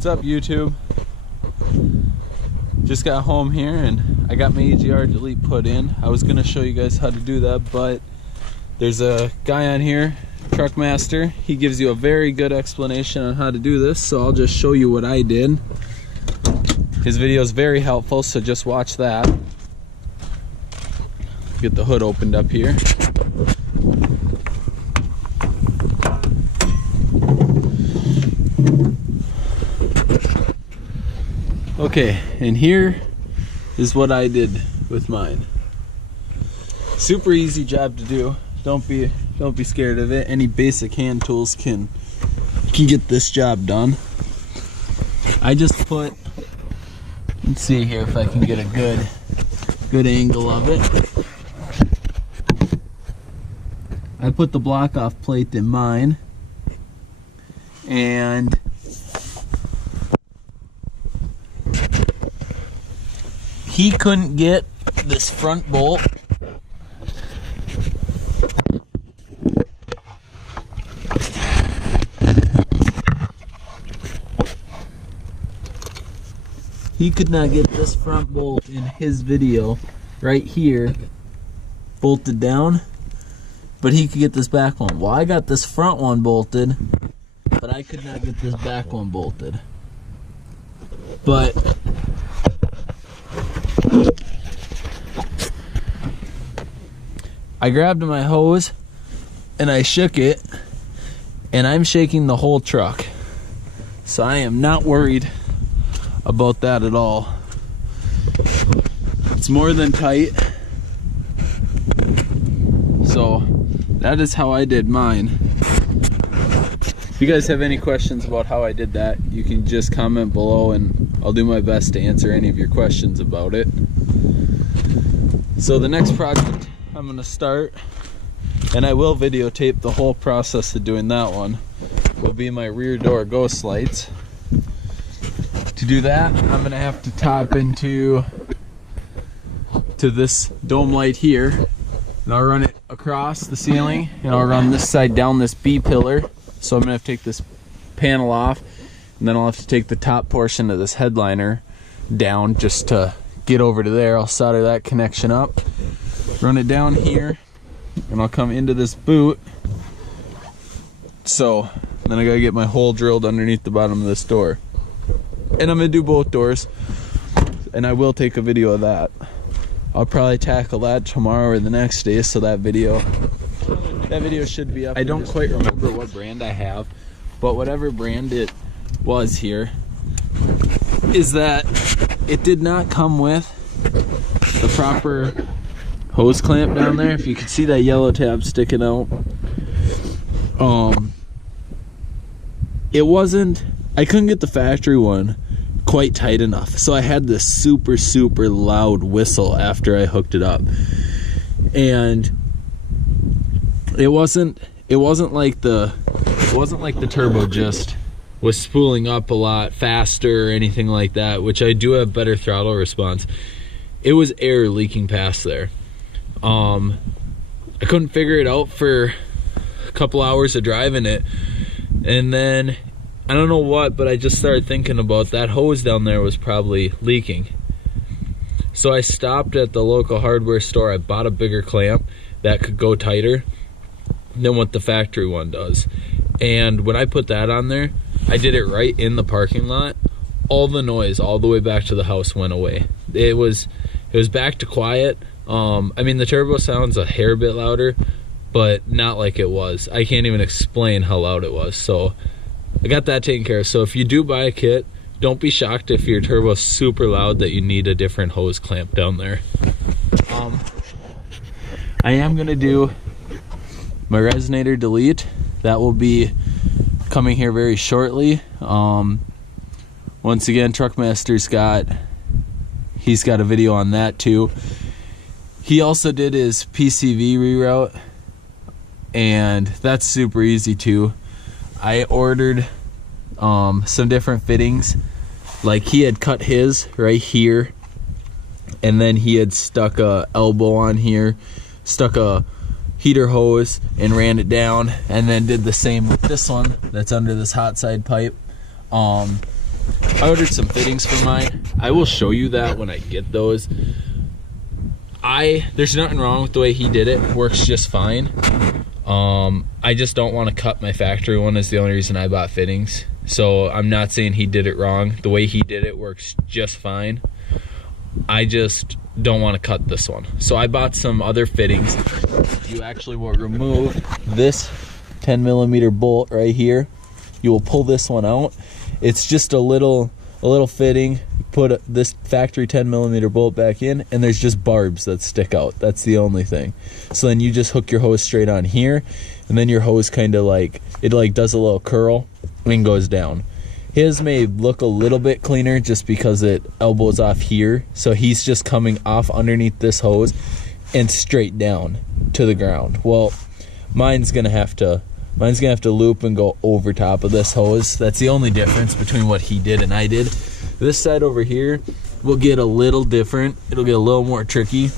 What's up, YouTube? Just got home here and I got my EGR Delete put in. I was gonna show you guys how to do that, but there's a guy on here, Truckmaster. He gives you a very good explanation on how to do this, so I'll just show you what I did. His video is very helpful, so just watch that. Get the hood opened up here. Okay, and here is what I did with mine. Super easy job to do. Don't be scared of it. Any basic hand tools can get this job done. I just put, let's see here if I can get a good angle of it. I put the block off plate in mine, and he couldn't get this front bolt in his video right here bolted down, but he could get this back one. Well, I got this front one bolted, but I could not get this back one bolted. But I grabbed my hose and I shook it, and I'm shaking the whole truck, so I am not worried about that at all. It's more than tight. So that is how I did mine. If you guys have any questions about how I did that, you can just comment below and I'll do my best to answer any of your questions about it. So the next project I'm gonna start, and I will videotape the whole process of doing that one, will be my rear door ghost lights. To do that, I'm gonna have to top into this dome light here, and I'll run it across the ceiling, and I'll run this side down this B pillar. So I'm gonna have to take this panel off, and then I'll have to take the top portion of this headliner down just to get over to there. I'll solder that connection up, run it down here, and I'll come into this boot. So then I gotta get my hole drilled underneath the bottom of this door. And I'm gonna do both doors, and I will take a video of that. I'll probably tackle that tomorrow or the next day, so that video should be up. I don't quite remember what brand I have, but whatever brand it was here, is that it did not come with the proper hose clamp down there. If you can see that yellow tab sticking out, I couldn't get the factory one quite tight enough, so I had this super loud whistle after I hooked it up, and it wasn't like the turbo just was spooling up a lot faster or anything like that, which I do have better throttle response. It was air leaking past there. I couldn't figure it out for a couple hours of driving it, and then I don't know what, but I just started thinking about that hose down there was probably leaking. So I stopped at the local hardware store. I bought a bigger clamp that could go tighter than what the factory one does. And when I put that on there, I did it right in the parking lot. All the noise all the way back to the house went away. It was back to quiet. I mean, the turbo sounds a hair bit louder, but not like it was. I can't even explain how loud it was. So I got that taken care of. So if you do buy a kit, don't be shocked if your turbo is super loud that you need a different hose clamp down there. I am gonna do my resonator delete. That will be coming here very shortly. Once again, Truckmaster's he's got a video on that too. He also did his PCV reroute, and that's super easy too. I ordered some different fittings. Like, he had cut his right here, and then he had stuck a elbow on here, stuck a heater hose and ran it down, and then did the same with this one that's under this hot side pipe. I ordered some fittings for mine. I will show you that when I get those. There's nothing wrong with the way he did it. Works just fine. I just don't want to cut my factory one is the only reason I bought fittings. So I'm not saying he did it wrong. The way he did it works just fine. I just don't want to cut this one. So I bought some other fittings. You actually will remove this 10mm bolt right here. You will pull this one out. It's just a little fitting. Put this factory 10mm bolt back in, and there's just barbs that stick out. That's the only thing. So then you just hook your hose straight on here, and then your hose kind of like, it like does a little curl and goes down. His may look a little bit cleaner just because it elbows off here. So he's just coming off underneath this hose and straight down to the ground. Well, mine's gonna have to loop and go over top of this hose. That's the only difference between what he did and I did. This side over here will get a little different. It'll get a little more tricky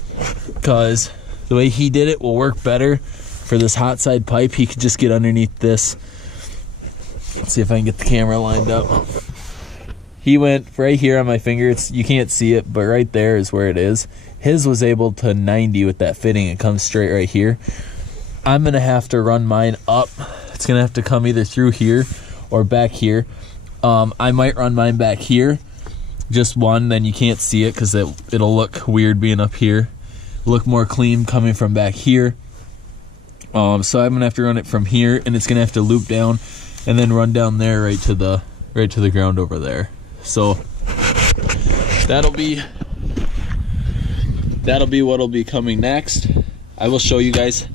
because the way he did it will work better for this hot side pipe. He could just get underneath this. Let's see if I can get the camera lined up. He went right here on my finger. You can't see it, but right there is where it is. His was able to 90 with that fitting. It comes straight right here. I'm gonna have to run mine up. It's gonna have to come either through here or back here. I might run mine back here, just one, then you can't see it because it'll look weird being up here. Look more clean coming from back here. So I'm gonna have to run it from here, and it's gonna have to loop down and then run down there right to the ground over there. So that'll be what'll be coming next. I will show you guys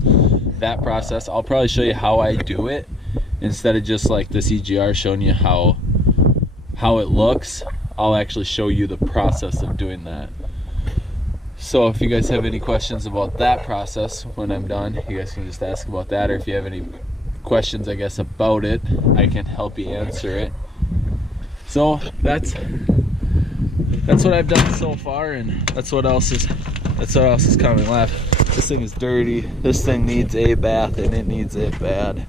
that process. I'll probably show you how I do it instead of just like this EGR showing you how it looks. I'll actually show you the process of doing that. So if you guys have any questions about that process when I'm done, you guys can just ask about that, or if you have any questions, I guess, about it, I can help you answer it. So that's what I've done so far, and that's what else is coming left. This thing is dirty. This thing needs a bath, and it needs it bad.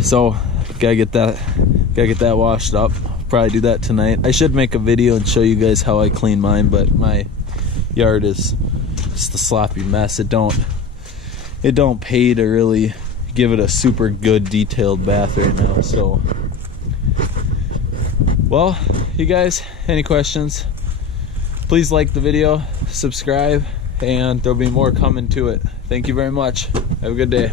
So gotta get that washed up. Probably do that tonight. I should make a video and show you guys how I clean mine, but my yard is just a sloppy mess. It don't pay to really give it a super good detailed bath right now. So, well, you guys, any questions, please like the video, subscribe, and there'll be more coming to it. Thank you very much. Have a good day.